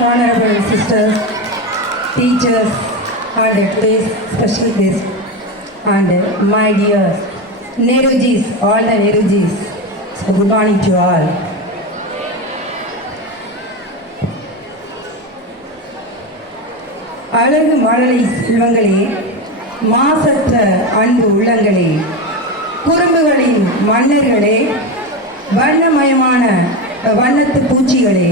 honorable sisters, teachers, and today's special guest, and my dear Nerujis, all the Nerujis. So good morning to all. அழகு மழலை செல்வங்களே, மாசற்ற அன்பு உள்ளங்களே, குறும்புகளின் மன்னர்களே, வண்ணமயமான வண்ணத்து பூச்சிகளே,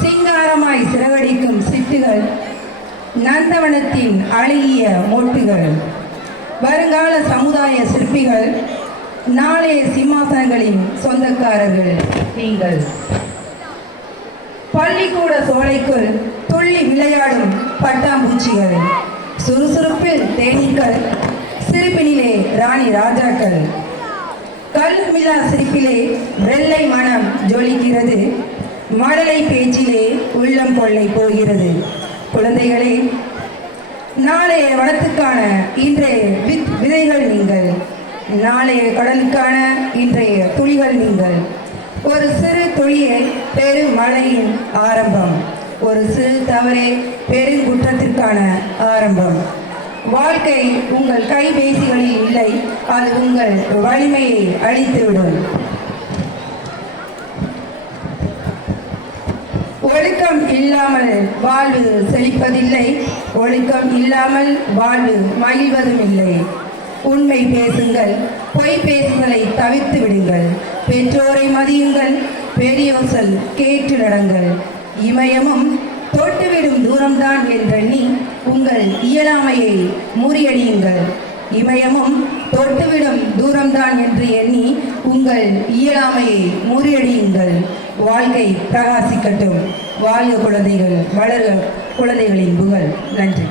சிங்காரமாய் சிறகடிக்கும் சிட்டுகள், நந்தவனத்தின் அழகிய மொட்டுகள், வருங்கால சமுதாய சிற்பிகள், நாளைய சிம்மாசனங்களின் சொந்தக்காரர்கள் நீங்கள். பள்ளிக்கூட சோலைக்குள் துள்ளி விளையாடும் பட்டாம்பூச்சிகள், சுறுசுறுப்பில் தேனீக்கள், சிரிப்பினிலே ராணி ராஜாக்கள், கல்மிலா சிரிப்பிலே வெள்ளை மனம் ஜொலிக்கிறது, மழலை பேச்சிலே உள்ளம் கொள்ளை போகிறது. குழந்தைகளே, நாளைய வனத்துக்கான இன்றைய விதைகள் நீங்கள், நாளைய கடலுக்கான இன்றைய துளிகள் நீங்கள். ஒரு சிறு துளியே பெரும் மழையின் ஆரம்பம், ஒரு சிறு தவறே பெருங்குற்றத்திற்கான ஆரம்பம். வாழ்க்கை உங்கள் கைபேசிகளில் இல்லை, அது உங்கள் வலிமையை அழித்துவிடும். ஒழுக்கம் இல்லாமல் வாழ்வு செழிப்பதில்லை, ஒழுக்கம் இல்லாமல் வாழ்வு மகிழ்வதும் இல்லை. உண்மை பேசுங்கள், பொய் பேசுதலை தவிர்த்து விடுங்கள். பெற்றோரை மதியுங்கள், பெரியோர் சொல் கேட்டு நடங்கள். இமயமும் தொட்டுவிடும் தூரம்தான் என்றெண்ணி உங்கள் இயலாமையை முறியடியுங்கள். இமயமும் தொட்டுவிடும் தூரம்தான் என்று எண்ணி உங்கள் இயலாமையை முறியடியுங்கள். வாழ்க்கை பிரகாசிக்கட்டும். வாழ்க குழந்தைகள், வளர்க குழந்தைகளின் புகழ். நன்றி.